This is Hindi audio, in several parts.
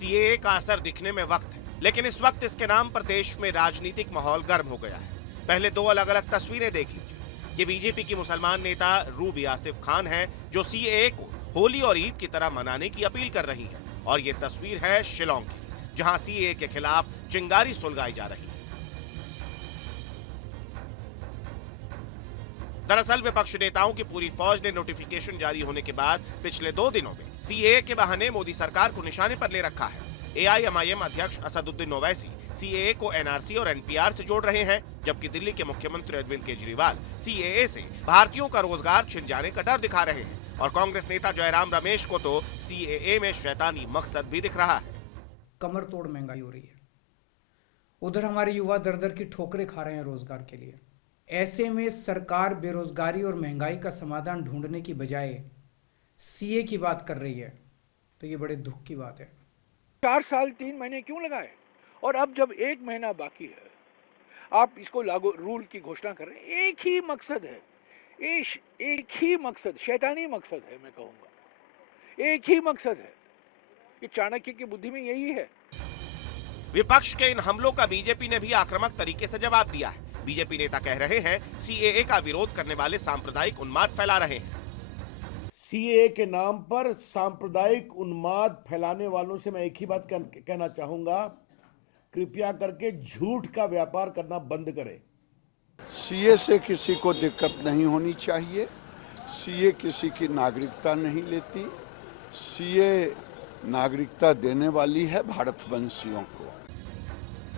सीएए का असर दिखने में वक्त है, लेकिन इस वक्त इसके नाम पर देश में राजनीतिक माहौल गर्म हो गया है। पहले दो अलग अलग तस्वीरें देख लीजिए। ये बीजेपी की मुसलमान नेता रूबी आसिफ खान है, जो सीएए को होली और ईद की तरह मनाने की अपील कर रही है, और ये तस्वीर है शिलोंग की, जहां सीएए के खिलाफ चिंगारी सुलगाई जा रही है। दरअसल विपक्ष नेताओं की पूरी फौज ने नोटिफिकेशन जारी होने के बाद पिछले 2 दिनों में सीएए के बहाने मोदी सरकार को निशाने पर ले रखा है। एआईएमआईएम अध्यक्ष असदुद्दीन ओवैसी सीएए को एनआरसी और एनपीआर से जोड़ रहे हैं, जबकि दिल्ली के मुख्यमंत्री अरविंद केजरीवाल सीएए से भारतीयों का रोजगार छिन जाने का डर दिखा रहे हैं, और कांग्रेस नेता जयराम रमेश को तो सीएए में शैतानी मकसद भी दिख रहा है। कमर तोड़ महंगाई हो रही है, उधर हमारे युवा दर दर की ठोकरें खा रहे हैं रोजगार के लिए। ऐसे में सरकार बेरोजगारी और महंगाई का समाधान ढूंढने की बजाय सीए की बात कर रही है, तो ये बड़े दुख की बात है। 4 साल 3 महीने क्यों लगाए, और अब जब 1 महीना बाकी है आप इसको लागू रूल की घोषणा कर रहे हैं। एक ही मकसद है, एक ही मकसद, शैतानी मकसद है, मैं कहूँगा एक ही मकसद है। ये चाणक्य की बुद्धि में यही है। विपक्ष के इन हमलों का बीजेपी ने भी आक्रामक तरीके से जवाब दिया है। बीजेपी नेता कह रहे हैं सीएए का विरोध करने वाले सांप्रदायिक उन्माद फैला रहे हैं। सीएए के नाम पर सांप्रदायिक उन्माद फैलाने वालों से मैं एक ही बात कहना चाहूंगा, कृपया करके झूठ का व्यापार करना बंद करें। सीए से किसी को दिक्कत नहीं होनी चाहिए। सीए किसी की नागरिकता नहीं लेती। सीए नागरिकता देने वाली है भारतवंशियों को।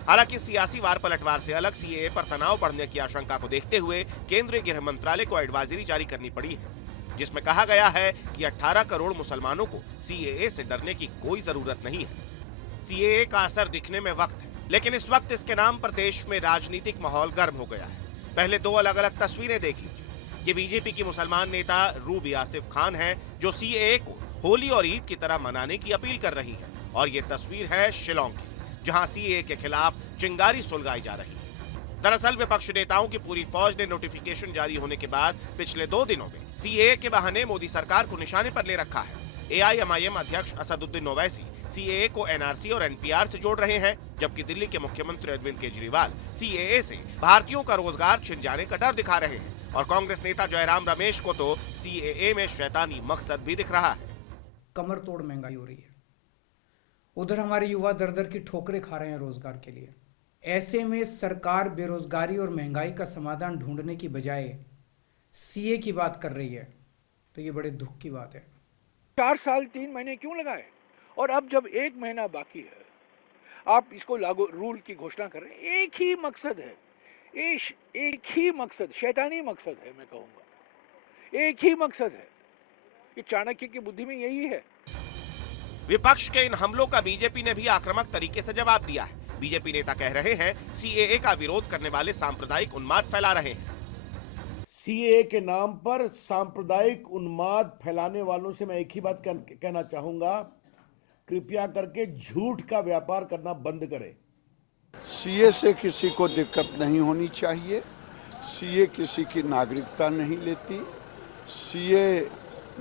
हालांकि सियासी वार पलटवार से अलग सीएए पर तनाव बढ़ने की आशंका को देखते हुए केंद्रीय गृह मंत्रालय को एडवाइजरी जारी करनी पड़ी है, जिसमें कहा गया है कि 18 करोड़ मुसलमानों को सीएए से डरने की कोई जरूरत नहीं है। सीएए का असर दिखने में वक्त है, लेकिन इस वक्त इसके नाम पर देश में राजनीतिक माहौल गर्म हो गया है। पहले दो अलग अलग तस्वीरें देख लीजिए। ये बीजेपी की मुसलमान नेता रूबी आसिफ खान है, जो सीएए को होली और ईद की तरह मनाने की अपील कर रही है, और ये तस्वीर है शिलोंग की, जहां सीएए के खिलाफ चिंगारी सुलगाई जा रही है। दरअसल विपक्ष नेताओं की पूरी फौज ने नोटिफिकेशन जारी होने के बाद पिछले 2 दिनों में सीएए के बहाने मोदी सरकार को निशाने पर ले रखा है। एआईएमआईएम अध्यक्ष असदुद्दीन ओवैसी सीएए को एनआरसी और एनपीआर से जोड़ रहे हैं, जबकि दिल्ली के मुख्यमंत्री अरविंद केजरीवाल सीएए से भारतीयों का रोजगार छिन जाने का डर दिखा रहे हैं, और कांग्रेस नेता जयराम रमेश को तो सीएए में शैतानी मकसद भी दिख रहा है। कमर तोड़ महंगाई हो रही है, उधर हमारे युवा दर दर की ठोकरें खा रहे हैं रोजगार के लिए। ऐसे में सरकार बेरोजगारी और महंगाई का समाधान ढूंढने की बजाय सीए की बात कर रही है, तो ये बड़े दुख की बात है। 4 साल 3 महीने क्यों लगाए, और अब जब 1 महीना बाकी है आप इसको लागू रूल की घोषणा कर रहे हैं। एक ही मकसद है, एक ही मकसद, शैतानी मकसद है, मैं कहूँगा एक ही मकसद है। ये चाणक्य की बुद्धि में यही है। विपक्ष के इन हमलों का बीजेपी ने भी आक्रामक तरीके से जवाब दिया है। बीजेपी नेता कह रहे हैं सीएए का विरोध करने वाले सांप्रदायिक उन्माद फैला रहे हैं। सीएए के नाम पर सांप्रदायिक उन्माद फैलाने वालों से मैं एक ही बात कहना चाहूंगा, कृपया करके झूठ का व्यापार करना बंद करें। सीए से किसी को दिक्कत नहीं होनी चाहिए। सीए किसी की नागरिकता नहीं लेती। सीए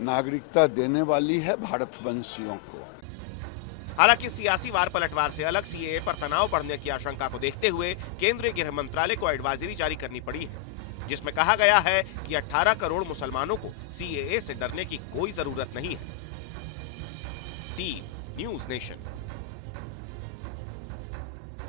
नागरिकता देने वाली है भारतवंशियों को। हालांकि सियासी वार पलटवार से अलग सीएए पर तनाव बढ़ने की आशंका को देखते हुए केंद्रीय गृह मंत्रालय को एडवाइजरी जारी करनी पड़ी है, जिसमें कहा गया है कि 18 करोड़ मुसलमानों को सीएए से डरने की कोई जरूरत नहीं है। Team news nation.